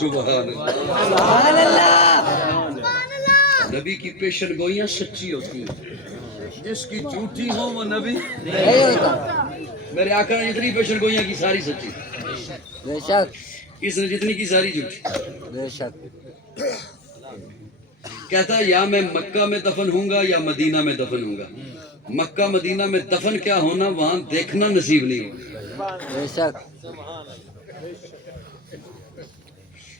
سبحان اللہ۔ نبی کی پیشن گوئیاں سچی ہوتی ہیں، جس کی جھوٹی ہو وہ نبی نہیں ہوتا۔ میرے آقا نے جتنی پیشن گوئیاں کی ساری سچی، بے شک اس نے جتنی کی ساری جھوٹی۔ بے شک کہتا ہے یا میں مکہ میں دفن ہوں گا یا مدینہ میں دفن ہوں گا۔ مکہ مدینہ میں دفن کیا ہونا، وہاں دیکھنا نصیب نہیں ہوگا۔ بے شک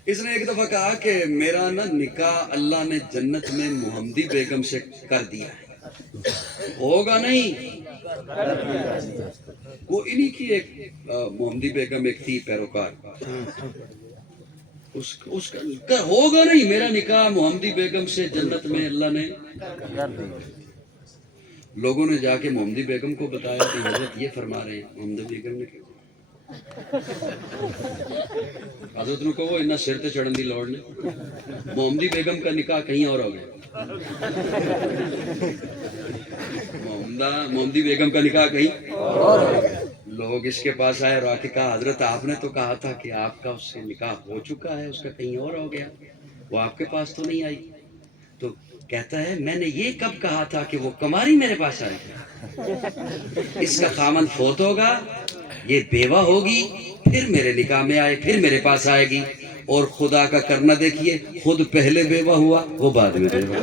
اس نے ایک دفعہ کہا کہ میرا نا نکاح اللہ نے جنت میں محمدی بیگم سے کر دیا ہے، ہوگا نہیں۔ وہ انہی کی ایک محمدی بیگم ایک تھی پیروکار، اس کا ہوگا نہیں میرا نکاح محمدی بیگم سے جنت میں اللہ نے۔ لوگوں نے جا کے محمدی بیگم کو بتایا کہ حضرت یہ فرما رہے ہیں۔ محمدی بیگم نے کہا حضرت نے کہو انہاں سر تے چڑھن دی لوڑ نہیں، محمدی بیگم کا نکاح کہیں اور ہو گیا۔ محمدی بیگم کا نکاح کہیں اور ہو گیا۔ لوگ اس کے پاس آئے اور آ کے کہا حضرت آپ نے تو کہا تھا کہ آپ کا اس سے نکاح ہو چکا ہے، اس کا کہیں اور ہو گیا، وہ آپ کے پاس تو نہیں آئی۔ تو کہتا ہے میں نے یہ کب کہا تھا کہ وہ کماری میرے پاس آئے گی؟ اس کا خامن فوت ہوگا، یہ بیوہ ہوگی، پھر میرے نکاح میں آئے، پھر میرے پاس آئے گی۔ اور خدا کا کرنا دیکھیے، خود پہلے بیوہ ہوا، وہ بعد میں بیوہ۔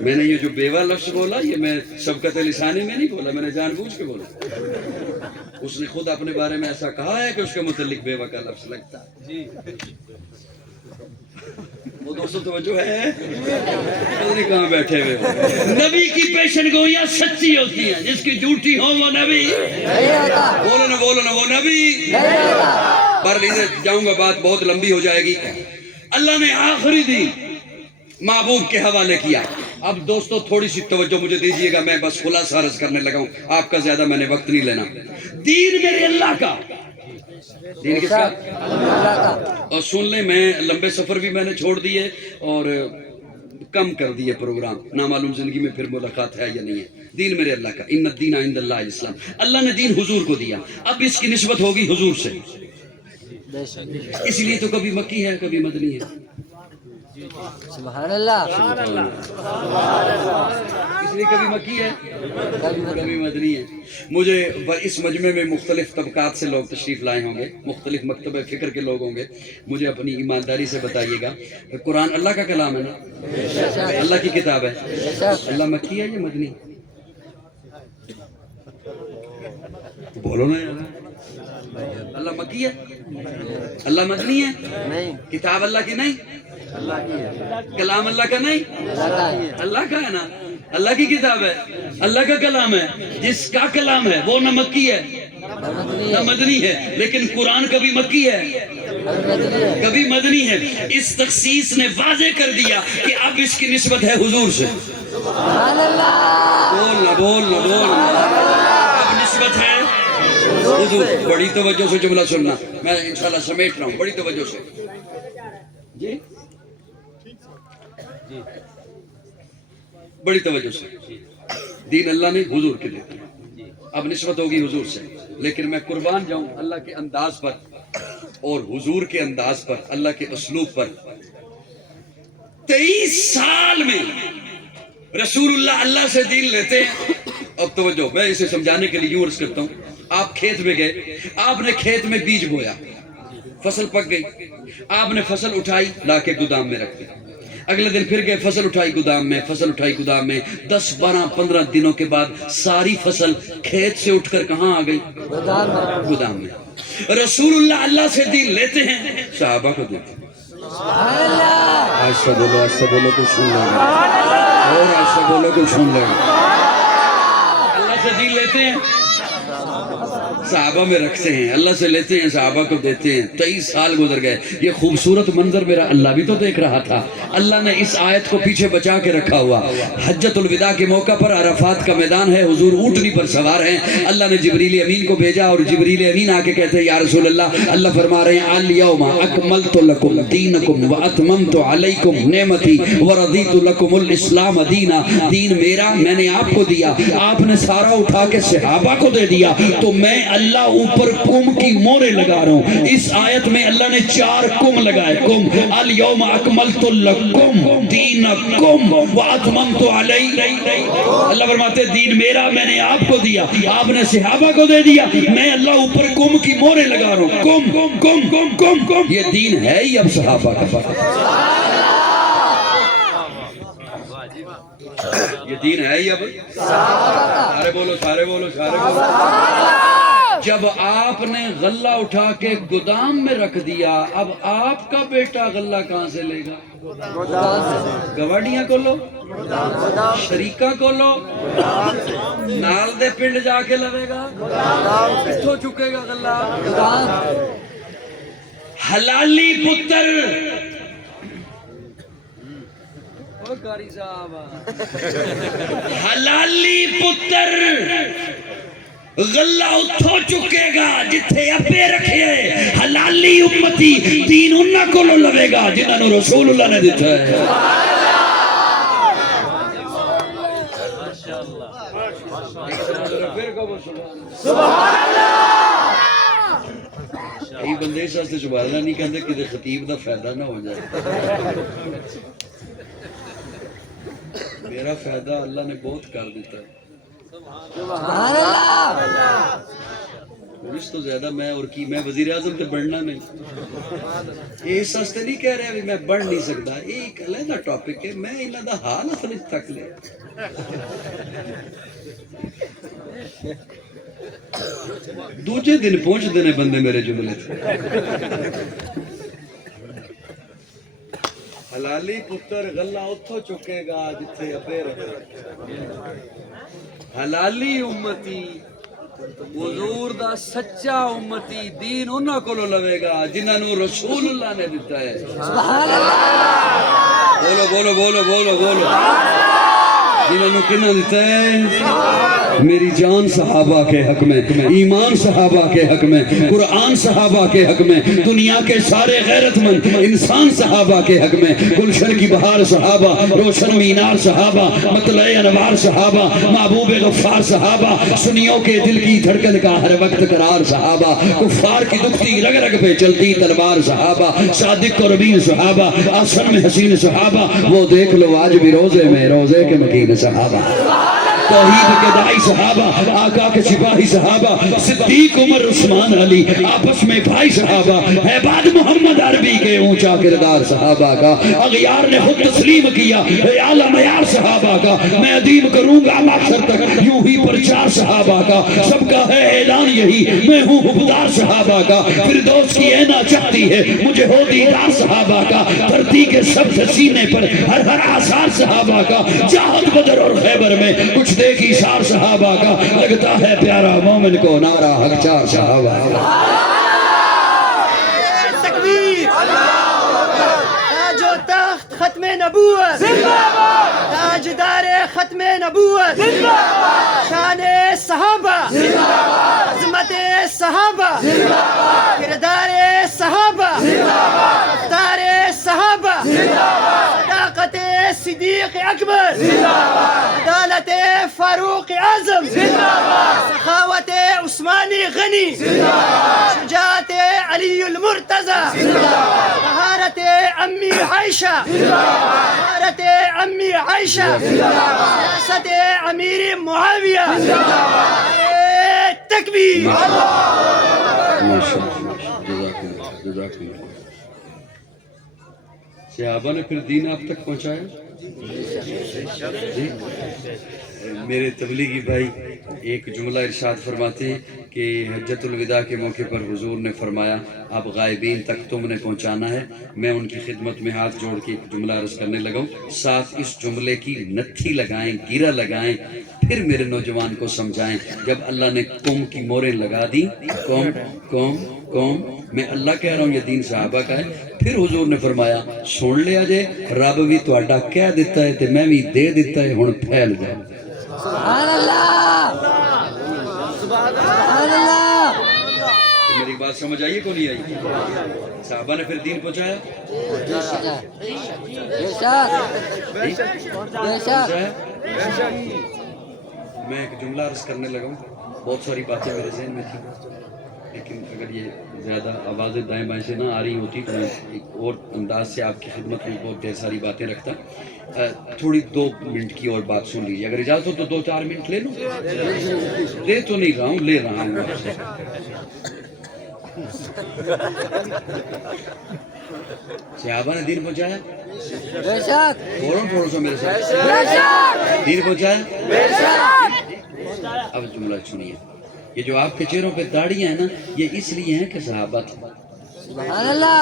میں نے یہ جو بیوہ لفظ بولا یہ میں سبقت لسانی میں نہیں بولا، میں نے جان بوجھ کے بولا۔ اس نے خود اپنے بارے میں ایسا کہا ہے کہ اس کے متعلق بیوہ کا لفظ لگتا ہے۔ وہ دوستوں توجہ ہے، پتہ نہیں کہاں بیٹھے ہوئے۔ نبی کی پیشن گوئیاں سچی ہوتی ہیں، جس کی جھوٹی ہو وہ نبی بولو نا وہ نبی۔ پر جاؤں گا، بات بہت لمبی ہو جائے گی۔ اللہ نے آخری دین محبوب کے حوالے کیا۔ اب دوستو تھوڑی سی توجہ مجھے دیجئے گا، میں بس خلاصہ عرض کرنے لگا ہوں، آپ کا زیادہ میں نے وقت نہیں لینا۔ دین میرے اللہ کا، دین کس کا؟ اللہ کا۔ اور سن لیں، میں لمبے سفر بھی میں نے چھوڑ دیے اور کم کر دیے پروگرام، نامعلوم زندگی میں پھر ملاقات ہے یا نہیں ہے۔ دین میرے اللہ کا، ان الدین عند اللہ الاسلام۔ اللہ نے دین حضور کو دیا، اب اس کی نسبت ہوگی حضور سے، اس لیے تو کبھی مکی ہے کبھی مدنی ہے۔ سبحان اللہ، اس لیے کبھی مکی ہے کبھی مدنی ہے۔ مجھے اس مجمع میں مختلف طبقات سے لوگ تشریف لائے ہوں گے، مختلف مکتبہ فکر کے لوگ ہوں گے۔ مجھے اپنی ایمانداری سے بتائیے گا، قرآن اللہ کا کلام ہے نا، اللہ کی کتاب ہے، اللہ مکی ہے یا مدنی؟ بولو نا یار، اللہ مکی ہے اللہ مدنی ہے؟ نہیں، کتاب اللہ کی نہیں، اللہ کی ہے، کلام اللہ کا نہیں، اللہ کا ہے نا، اللہ کی کتاب ہے، اللہ کا کلام ہے۔ جس کا کلام ہے وہ نہ مکی ہے نہ مدنی ہے، لیکن قرآن کبھی مکی ہے کبھی مدنی ہے۔ اس تخصیص نے واضح کر دیا کہ اب اس کی نسبت ہے حضور سے۔ بول اب نسبت ہے حضور۔ بڑی توجہ سے جملہ سننا، میں انشاءاللہ سمیٹ رہا ہوں، بڑی توجہ سے جی بڑی توجہ سے۔ دین اللہ نے حضور کے دیے، اب نسبت ہوگی حضور سے، لیکن میں قربان جاؤں اللہ کے انداز پر اور حضور کے انداز پر، اللہ کے اسلوب پر۔ 23 سال میں رسول اللہ اللہ سے دین لیتے ہیں۔ اب توجہ، میں اسے سمجھانے کے لیے یوں عرض کرتا ہوں، آپ کھیت میں گئے، آپ نے کھیت میں بیج بویا، فصل پک گئی، آپ نے فصل اٹھائی لا کے گودام میں رکھ دی۔ اگلے دن پھر گئے، فصل اٹھائی گودام میں، فصل اٹھائی گودام میں۔ 10 12 15 دنوں کے بعد ساری فصل کھیت سے اٹھ کر کہاں آ گئی؟ گودام میں۔ رسول اللہ اللہ سے دین لیتے ہیں، صحابہ کو دیتے ہیں۔ ایسا بولو کچھ سن لیں گے، اور ایسا بولو کچھ سن لیں گے۔ اللہ سے دین لیتے ہیں، صحابہ میں رکھتے ہیں، اللہ سے لیتے ہیں، صحابہ کو دیتے ہیں۔ 23 سال گزر گئے، یہ خوبصورت منظر میرا اللہ بھی تو دیکھ رہا تھا۔ اللہ نے اس آیت کو پیچھے بچا کے رکھا ہوا۔ حجۃ الوداع کے موقع پر عرفات کا میدان ہے، حضور اونٹنی پر سوار ہیں، اللہ نے جبریل امین کو بھیجا اور جبریل امین آ کے کہتے ہیں یا رسول اللہ فرما رہے ہیں الیوم اکملت لکم دینکم واتممت علیکم نعمتی ورضیت لکم الاسلام دینا۔ دین میرا، میں نے آپ کو دیا، آپ نے سارا اٹھا کے صحابہ کو دے دیا، تو میں اللہ اوپر کم کی مورے لگا رہا ہوں۔ اس آیت میں اللہ نے 4 کم لگائے، کم الیوم اکملت لکم دینکم واتممت علیکم۔ اللہ فرماتے دین میرا، میں نے آپ کو دیا، آپ نے صحابہ کو دے دیا، میں اللہ اوپر کم کی مورے لگا رہا ہوں۔ کم کم کم کم کم کم، یہ دین ہے ہی اب صحابہ کا فرق، یہ دین ہے ہی اب سارے بولو سارے بولو سارے بولو۔ جب آپ نے غلہ اٹھا کے گودام میں رکھ دیا، اب آپ کا بیٹا غلہ کہاں سے لے گا؟ گواڑیاں کو لو، شریکہ کو لو، نال دے پنڈ جا کے لوے گا، کتھوں چکے گا غلہ؟ حلالی پتر کاری صاحب، حلالی پتر غلہ اتھو چکے گا جتھے ابے رکھے، حلالی امتی دین انہاں کو لوے گا جنہاں نو رسول اللہ نے دیتا ہے۔ کئی بندے اس واسطے سبحان اللہ نہیں کہتے کہ خطیب دا فائدہ نہ ہو جائے۔ میرا فائدہ اللہ نے بہت کر دیتا ہے، اس تو زیادہ میں اور کی میں وزیر اعظم تے بڑھنا نہیں، اس واسطے نہیں کہہ رہا بھی میں بڑھ نہیں سکتا، ایک علیحدہ ٹاپک ہے، میں انہاں دا حال اصل تک لے۔ دوجے دن پہنچ دینے بندے میرے جملے تھے۔ حلالی پتر غلہ اتھو چکے گا جتھے ابے رکھے، حلالی امتی حضور دا سچا امتی دین انہاں کو لوے گا جنہاں نو رسول اللہ نے دیتا ہے۔ سبحان اللہ، بولو بولو بولو بولو بولو، جنہاں نو کنہاں دیتا ہے؟ میری جان صحابہ کے حق میں، ایمان صحابہ کے حق میں، قرآن صحابہ کے حق میں، دنیا کے سارے غیرت مند انسان صحابہ کے حق میں، گلشن کی بہار صحابہ، روشن مینار صحابہ، مطلع انوار صحابہ، محبوب غفار صحابہ، سنیوں کے دل کی دھڑکن کا ہر وقت قرار صحابہ، کفار کی دکھتی رگ رگ پہ چلتی تلوار صحابہ، صادق اور امین صحابہ، آسن میں حسین صحابہ، وہ دیکھ لو آج بھی روزے میں روزے کے مکین صحابہ، توحید کے دائی صحابہ، آقا کے سپاہی صحابہ، صدیق عمر عثمان علی آپس میں بھائی صحابہ، عباد محمد عربی کے اونچا کردار صحابہ کا، اغیار نے خود تسلیم کیا اعلیٰ معیار صحابہ کا، میں ادیم کروں گا محشر تک یوں ہی پرچار صحابہ کا، سب کا ہے اعلان یہی میں ہوں حبدار صحابہ کا، فردوس کی اینا چاہتی ہے مجھے ہو دیدار صحابہ کا، دھرتی کے سبز سینے پر ہر ہر آثار صحابہ کا، جہاد بدر اور خیبر میں کچھ دیکھی سار صحابہ کا، لگتا ہے پیارا مومن کو نعرہ حق چار صحابہ کا۔ تکبیر، تاج و تخت ختم نبوت، تاجدار ختم نبوت، شان صحابہ، عظمت صحابہ، کردار صحابہ، رفتار صحابہ، صداقت صدیق اکبر، عدالت فاروق اعظم، سخاوت عثمانی غنی، شجاعت علی المرتضی، طہارت امی عائشہ، طہارت امی عائشہ، سیاست امیر معاویہ، تکبیر۔ صحابہ نے پھر دین آپ تک پہنچایا؟ میرے تبلیغی بھائی ایک جملہ ارشاد فرماتے ہیں کہ حجت الوداع کے موقع پر حضور نے فرمایا اب غائبین تک تم نے پہنچانا ہے. میں ان کی خدمت میں ہاتھ جوڑ کے ایک جملہ عرض کرنے لگا ہوں. ساتھ اس جملے کی نتھی لگائیں, گرہ لگائیں, پھر میرے نوجوان کو سمجھائیں. جب اللہ نے قوم کی موریں لگا دی, قوم قوم قوم, میں اللہ کہہ رہا ہوں یہ دین صحابہ کا ہے. پھر حضور نے فرمایا سن لیا جے, رب بھی تہاڈا کہہ دیتا ہے تے میں بھی دے دیتا ہے, ہن پھیل جائے. سبحان اللہ, سبحان اللہ. میری بات سمجھ آئیے کو نہیں آئی؟ صحابہ نے پھر دین پہنچایا, بے شک, بے شک. میں ایک جملہ عرض کرنے لگا ہوں. بہت ساری باتیں میرے ذہن میں تھیں, لیکن اگر یہ زیادہ آوازیں دائیں بائیں سے نہ آ رہی ہوتی تو میں ایک اور انداز سے آپ کی خدمت میں بہت ڈھیر ساری باتیں رکھتا. تھوڑی 2 منٹ کی اور بات سن لیجیے, اگر اجازت ہو تو 2-4 منٹ لے لوں. دے تو نہیں رہا ہوں, لے رہا ہوں آپ سے. صحابہ نے دین پہنچایا, بے شک, فوراً تھوڑا سا میرے ساتھ, بے شک, دین پہنچایا. بے شک. اب جملہ سنیے, یہ جو آپ کے چہروں پہ داڑیاں ہیں نا, یہ اس لیے ہیں کہ صحابہ تھے. سبحان اللہ,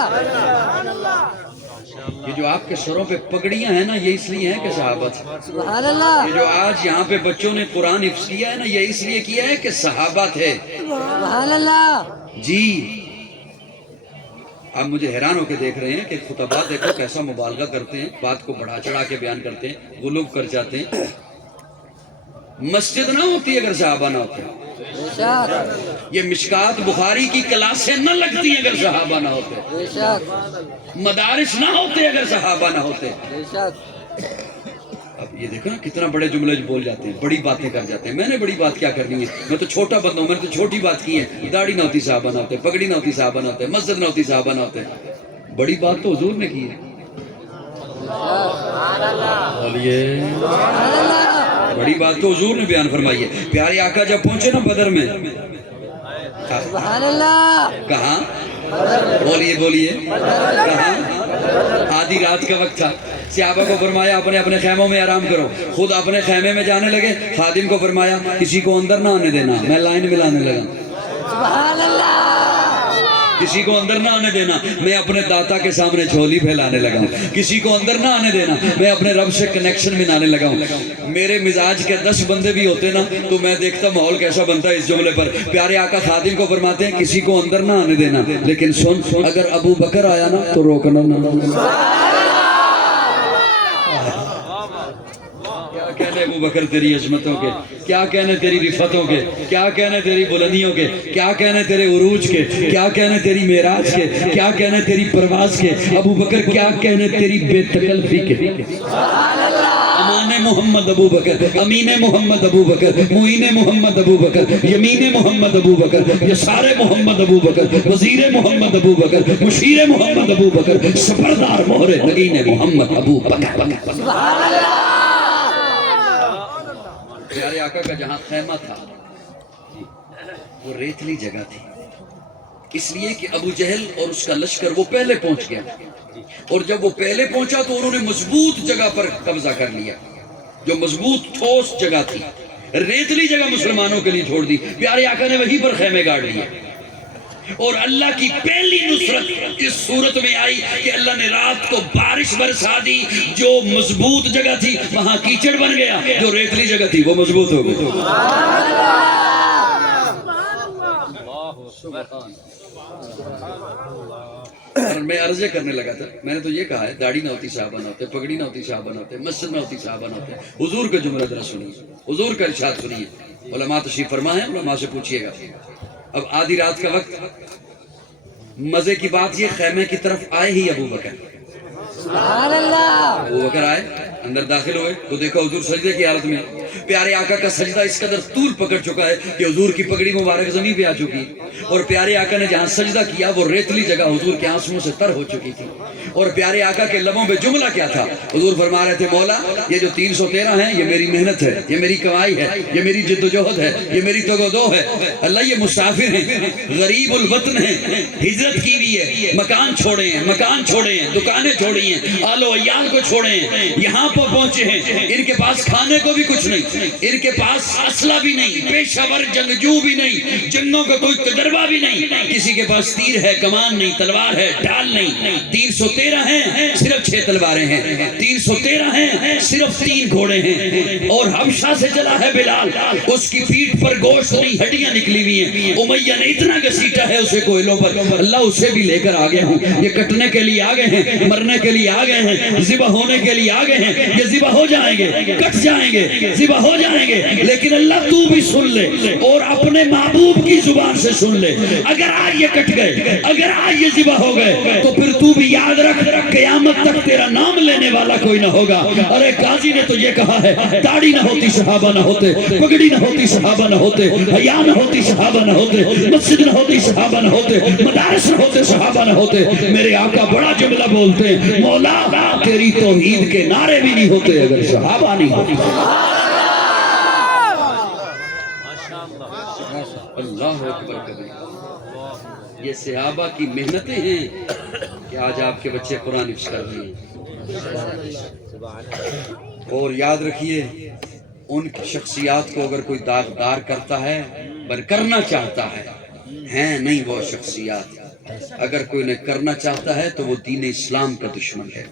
یہ جو آپ کے سروں پہ پگڑیاں ہیں نا, یہ اس لیے ہیں کہ صحابہ تھے. سبحان اللہ, یہ جو آج یہاں پہ بچوں نے قرآن حفظ کیا ہے نا, یہ اس لیے کیا ہے کہ صحابہ تھے. سبحان اللہ. جی آپ مجھے حیران ہو کے دیکھ رہے ہیں کہ خطبہ دیکھو کیسا مبالغہ کرتے ہیں, بات کو بڑھا چڑھا کے بیان کرتے ہیں, غلو کر جاتے ہیں. مسجد نہ ہوتی اگر صحابہ نہ ہوتے, بے شک, یہ مشکات بخاری کی کلاسیں نہ لگتی اگر صحابہ نہ ہوتے, بے شک, مدارس نہ ہوتے اگر صحابہ نہ ہوتے. بے شک. اب یہ دیکھو نا کتنا بڑے جملے بول جاتے ہیں, بڑی باتیں کر جاتے ہیں. میں نے بڑی بات کیا کرنی ہے, میں تو چھوٹا بندہ ہوں, میں نے تو چھوٹی بات کی ہے. داڑھی نہ ہوتی صحابہ نہ ہوتے, پگڑی نہ ہوتی صحابہ نہ ہوتے, مسجد نہ ہوتی صحابہ نہ ہوتے. بڑی بات تو حضور نے کی ہے. بولیے, بڑی بات تو حضور نے بیان فرمائی ہے. پیارے آقا جب پہنچے نا بدر میں, سبحان اللہ, کہاں, بولیے بولیے, کہاں, آدھی رات کا وقت تھا. صحابہ کو فرمایا اپنے اپنے خیموں میں آرام کرو. خود اپنے خیمے میں جانے لگے. خادم کو فرمایا کسی کو اندر نہ آنے دینا, میں لائن میں لانے لگا. سبحان اللہ, کسی کو اندر نہ آنے دینا, میں اپنے داتا کے سامنے جھولی پھیلانے لگا ہوں. کسی کو اندر نہ آنے دینا, میں اپنے رب سے کنیکشن بنانے لگا ہوں. میرے مزاج کے 10 بندے بھی ہوتے نا تو میں دیکھتا ماحول کیسا بنتا ہے اس جملے پر. پیارے آقا خادم کو فرماتے ہیں کسی کو اندر نہ آنے دینا, لیکن سن, اگر ابو بکر آیا نا تو روکنا نہ. کیا کہنے ابو بکر تیری عظمتوں کے, کیا کہنے تیری رفتوں کے, کیا کہنے تیری بلندیوں کے, کیا کہنے تیرے عروج کے, کیا کہنے تیری معراج کے, کیا کہنے تیری پرواز کے. ابو بکر کیا کہنے تیری بے تکلفی کے. امان محمد ابو بکر, امین محمد ابو بکر, معین محمد ابو بکر, یمین محمد ابو بکر, یسار محمد ابو بکر, وزیر محمد ابو بکر, مشیر محمد ابو بکر, سپردار مہر نگین محمد ابو بکر. سبحان اللہ. پیارے آقا کا جہاں خیمہ تھا وہ ریتلی جگہ تھی, اس لیے کہ ابو جہل اور اس کا لشکر وہ پہلے پہنچ گیا, اور جب وہ پہلے پہنچا تو انہوں نے مضبوط جگہ پر قبضہ کر لیا, جو مضبوط ٹھوس جگہ تھی. ریتلی جگہ مسلمانوں کے لیے چھوڑ دی. پیارے آقا نے وہیں پر خیمے گاڑ لیے, اور اللہ کی پہلی نصرت اس صورت میں آئی کہ اللہ نے رات کو بارش برسا دی. جو مضبوط جگہ تھی وہاں کیچڑ بن گیا, جو ریتلی جگہ تھی وہ مضبوط ہو گئی. اور میں عرضے کرنے لگا تھا, میں نے تو یہ کہا ہے داڑھی نہ ہوتی صحابہ نہ ہوتے, پگڑی نہ ہوتی صحابہ نہ ہوتے, مسجد نہ ہوتی صحابہ نہ ہوتے. حضور کا جملہ ذرا سنیے, حضور کا ارشاد سنیے. علماء تشریف فرما ہیں, علماء سے پوچھئے گا. اب آدھی رات کا وقت, مزے کی بات یہ خیمے کی طرف آئے ہی ابو بکر. سبحان اللہ. ابو بکر آئے, اندر داخل ہوئے تو دیکھا حضور سجدے کی حالت میں. پیارے آقا کا سجدہ اس قدر طول پکڑ چکا ہے کہ حضور کی پگڑی مبارک زمین پہ آ چکی, اور پیارے آقا نے جہاں سجدہ کیا وہ ریتلی جگہ حضور کے آنسوؤں سے تر ہو چکی تھی. اور پیارے آقا کے لبوں پہ جملہ کیا تھا, حضور فرما رہے تھے مولا یہ جو 313 ہیں یہ میری محنت ہے, یہ میری کمائی ہے, یہ میری جد و جہد ہے, یہ میری تگ و دو ہے. اللہ یہ مسافر ہیں, غریب الوطن ہیں, ہجرت کی بھی ہے, مکان چھوڑے ہیں, مکان چھوڑے ہیں, دکانیں چھوڑی ہیں, آل و عیال کو چھوڑے ہیں, یہاں پر پہنچے ہیں, ان کے پاس کھانے کو بھی کچھ نہیں. ان کے پاس اسلحہ بھی نہیں، پیشہ ور جنگجو بھی نہیں، جنگوں کا کوئی تجربہ بھی نہیں، کسی کے پاس تیر ہے، کمان نہیں، تلوار ہے، ڈھال نہیں، 313 ہیں صرف 6 تلواریں ہیں، 313 ہیں صرف 3 گھوڑے ہیں، اور حبشہ سے چلا ہے بلال، اس کی پیٹھ پر گوشت نہیں ہڈیاں نکلی ہوئی ہیں، امیہ نے اتنا گھسیٹا ہے اسے کوئلوں پر، اللہ اسے بھی لے کر آگے ہوں، یہ کٹنے کے لیے آگے ہیں، مرنے کے لیے آگے ہیں، ذبح ہونے کے لیے آگے ہیں، یہ ذبح ہو جائیں گے، کٹ جائیں گے، ذبح ہو جائیں گے، لیکن اللہ تو بھی سن لے اور اپنے محبوب کی زبان سے سن لے، اگر آج یہ کٹ گئے، اگر آج یہ ذبح ہو گئے تو پھر تو بھی یاد رکھ قیامت تک تیرا نام لینے والا کوئی نہ ہوگا۔ ارے قاضی نے تو یہ کہا ہے داڑھی نہ ہوتی صحابہ نہ ہوتے، پگڑی نہ ہوتی صحابہ نہ ہوتے، حیا نہ ہوتی صحابہ نہ ہوتے، مسجد نہ ہوتی صحابہ نہ ہوتے، مدارس نہ ہوتے صحابہ نہ ہوتے۔ میرے آقا بڑا جملہ بولتے ہیں، مولا تیری توحید کے نعرے بھی نہیں ہوتے اگر صحابہ نہیں ہوتی۔ اللہ اکبر کبیر، یہ صحابہ کی محنتیں ہیں کہ آج آپ کے بچے قرآن حفظ کر رہے ہیں۔ اور یاد رکھیے ان کی شخصیات کو اگر کوئی داغدار کرتا ہے پر کرنا چاہتا ہے، ہیں نہیں وہ شخصیات، اگر کوئی نے کرنا چاہتا ہے تو وہ دین اسلام کا دشمن ہے۔